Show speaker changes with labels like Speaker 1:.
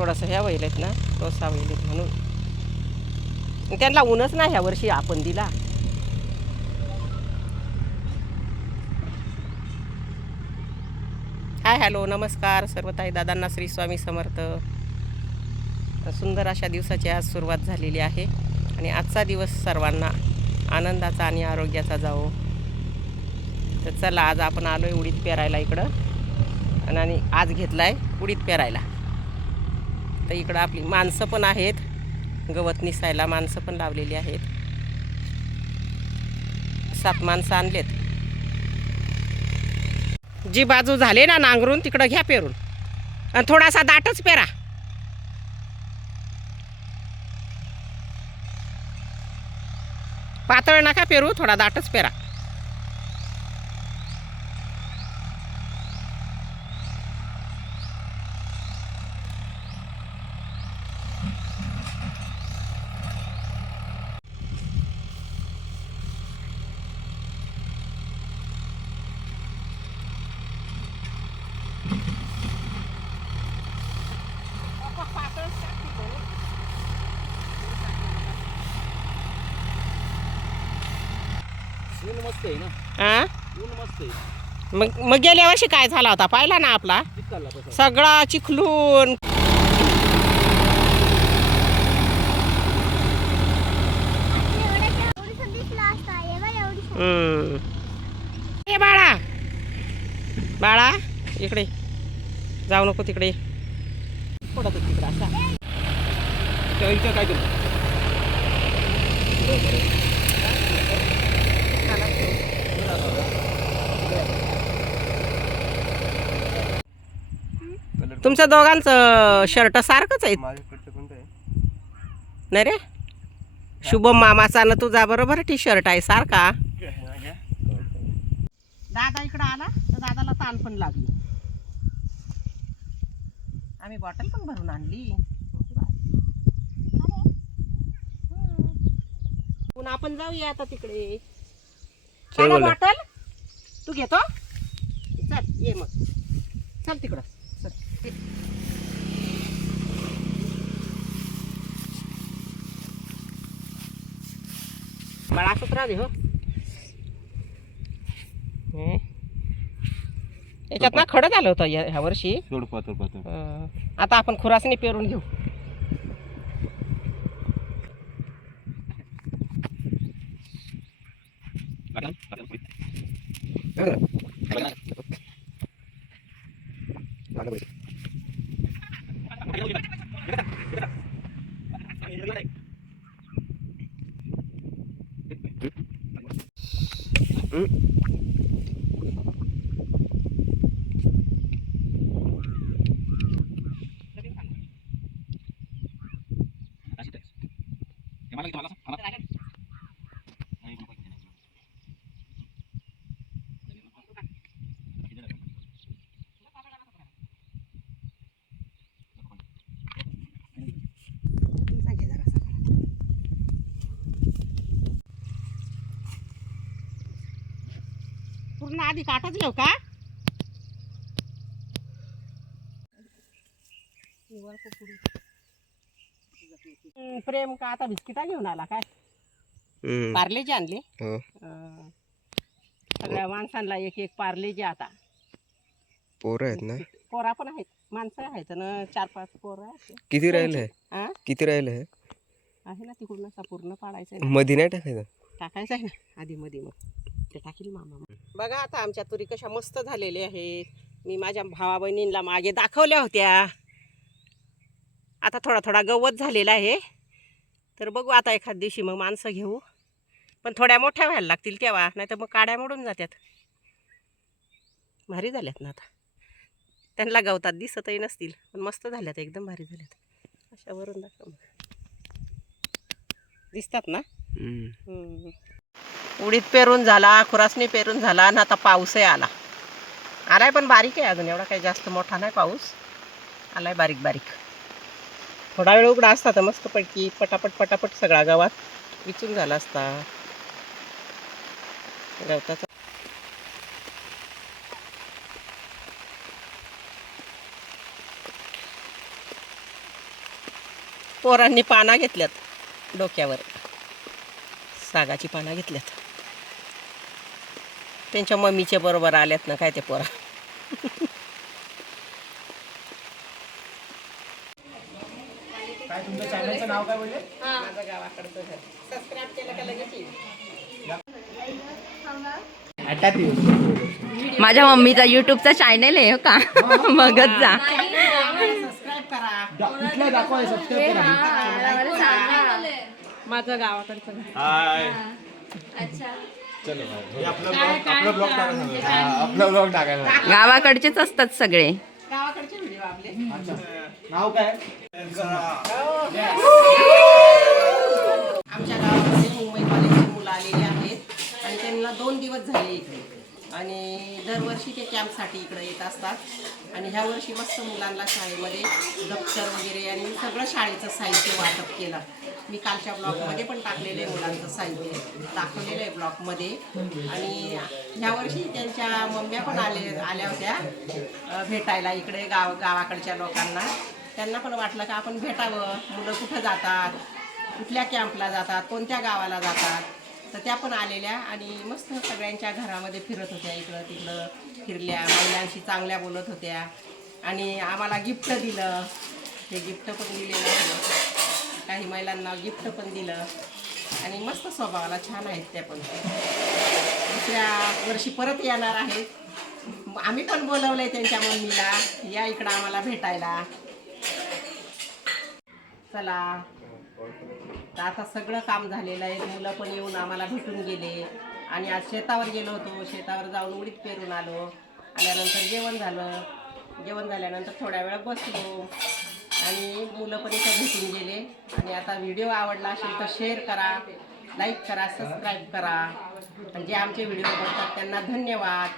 Speaker 1: थोडासा ह्या वैल आहेत ना तो वैल आहेत म्हणून. त्यांना ऊनच ना ह्या वर्षी आपण दिला. हाय हॅलो नमस्कार. सर्व ताई दादांना श्री स्वामी समर्थ. सुंदर अशा दिवसाची आज सुरुवात झालेली आहे. आणि आजचा दिवस सर्वांना आनंदाचा आणि आरोग्याचा जावो. तर चला आज आपण आलो आहे उडीत पेरायला इकडं. आणि- आज घेतला आहे उडीत पेरायला. आता इकडं आपली माणसं पण आहेत. गवत निसायला माणसं पण लावलेली आहेत. सात माणसं आणलेत. जी बाजू झाले ना नांगरून तिकडं घ्या पेरून. आणि थोडासा दाटच पेरा. पातळ नका पेरू थोडा दाटच पेरा.
Speaker 2: ऊन मस्त आहे ना.
Speaker 1: आ?
Speaker 2: ऊन मस्त आहे.
Speaker 1: मग मग गेल्या वर्षी काय झाला होता? पाहिला ना आपला?
Speaker 2: तसा.
Speaker 1: सगळा चिखलून. हम्म. ए बाळा. बाळा इकडे. जाऊ नको तिकडे. पडत तिकडे असा.
Speaker 2: त्या इथं काय केलं
Speaker 1: तुमच्या दोघांचं शर्ट सारखंच आहे? नाही रे? शुभम मामाचा ना तुझा बरोबर टी शर्ट आहे सारखा. दादा इकडं आला तर दादाला ताण पण लागली. आम्ही बॉटल पण भरून आणली. पुन्हा आपण जाऊया आता तिकडे.
Speaker 2: चल म्हणलं.
Speaker 1: बॉटल तू घेतो? चल ये मग. चल तिकडं. चल बाळा असंच राहते हो. याच्यात ना खडं झालं होतं या ह्या वर्षी.
Speaker 2: सोड पातळ पातळ
Speaker 1: अं, आता आपण खुरासनी पेरून घेऊ. Kanan, kanan kulit. Mm-hmm. आधी काटच घेऊ का? प्रेम का आता बिस्किटा घेऊन आला काय? पार्लेजी आणले?
Speaker 2: हो.
Speaker 1: सगळ्या माणसांना एक एक पार्लेजी आता.
Speaker 2: पोरं आहेत ना?
Speaker 1: पोरा पण आहेत. माणसं आहेत ना चार पाच पोरं आहेत.
Speaker 2: किती राहिलं आहे
Speaker 1: हा?
Speaker 2: किती राहिलं आहे
Speaker 1: ना तिकडून असा पूर्ण पाडायचा.
Speaker 2: मध्ये नाही टाकायचं?
Speaker 1: टाकायचं आहे ना आधी मध्ये मग. ते टाकील मामा. बघा आता आमच्या तुरी कशा मस्त झालेल्या आहेत. मी माझ्या भावा बहिणींना मागे दाखवल्या होत्या. आता थोडा थोडा गवत झालेला आहे. तर बघू आता एखाद दिवशी मग माणसं घेऊ. पण थोड्या मोठ्या व्हायला लागतील तेव्हा नाही तर मग काड्या मोडून जात्यात. भारी झाल्यात ना आता. त्यांना गवतात दिसतही नसतील पण मस्त झाल्यात एकदम भारी झाल्यात. अशा वरून दाखव मग. दिसतात ना. उडीद पेरून झाला खुरासणी पेरून झाला आणि आता पाऊसही आला. आलाय पण बारीक आहे अजून एवढा काही जास्त मोठा नाही पाऊस. आलाय बारीक बारीक. थोडा वेळ उघडा असता तर मस्तपैकी पटापट पटापट सगळा गावात विचून झाला असता. गवताचा पोरांनी पाना घेतल्यात डोक्यावर. सागाची पाना घेतल्यात. त्यांच्या मम्मीच्या बरोबर आल्यात ना काय ते पोरा.
Speaker 3: काय तुमच्या चॅनलचं नाव काय बोलले
Speaker 1: माझं गावाकडचं घर सबस्क्राईब केलं का लगेच येईल.
Speaker 4: माझ्या मम्मीचा युट्यूबचा चॅनल आहे हो का? बघत जा.
Speaker 1: माझं गावाकडचं घर
Speaker 3: आपला ब्लॉग टाकायला
Speaker 4: गावाकडचेच असतात सगळे.
Speaker 1: गावाकडचे व्हिडिओ आपले.
Speaker 3: नाव काय?
Speaker 1: आमच्या गावामध्ये मुंबई कॉलेजची मुलं आलेली आहेत आणि त्यांना दोन दिवस झाले इकडे. आणि दरवर्षी ते कॅम्पसाठी इकडे येत असतात. आणि ह्या वर्षी मस्त मुलांना शाळेमध्ये दप्तर वगैरे आणि सगळं शाळेचं साहित्य वाटप केलं. मी कालच्या ब्लॉगमध्ये पण टाकलेलं आहे मुलांचं साहित्य. दाखवलेलं आहे ब्लॉगमध्ये. आणि ह्या वर्षी त्यांच्या मम्म्या पण आले आल्या होत्या भेटायला इकडे गाव गावाकडच्या लोकांना. त्यांना पण वाटलं का आपण भेटावं. मुलं कुठं जातात? कुठल्या कॅम्पला जातात? कोणत्या गावाला जातात? तर त्या पण आलेल्या आणि मस्त सगळ्यांच्या घरामध्ये फिरत होत्या. इकडं तिकडं फिरल्या महिलांशी चांगल्या बोलत होत्या. आणि आम्हाला गिफ्ट दिलं. हे गिफ्ट पण दिलेलं काही महिलांना गिफ्ट पण दिलं. आणि मस्त स्वभावाला छान आहेत त्या पण. दुसऱ्या वर्षी परत येणार आहेत. आम्ही पण बोलवलंय त्यांच्या मम्मीला या इकडं आम्हाला भेटायला. चला. तर आता सगळं काम झालेलं आहे. मुलं पण येऊन आम्हाला भेटून गेले. आणि आज शेतावर गेलो होतो. शेतावर जाऊन उडीद पेरून आलो. आल्यानंतर जेवण झालं. जेवण झाल्यानंतर थोड्या वेळ बसलो. आणि मुलं पण इथं भेटून गेले. आणि आता व्हिडिओ आवडला असेल तर शेअर करा लाईक करा सबस्क्राईब करा. आणि जे आमचे व्हिडिओ बघतात त्यांना धन्यवाद.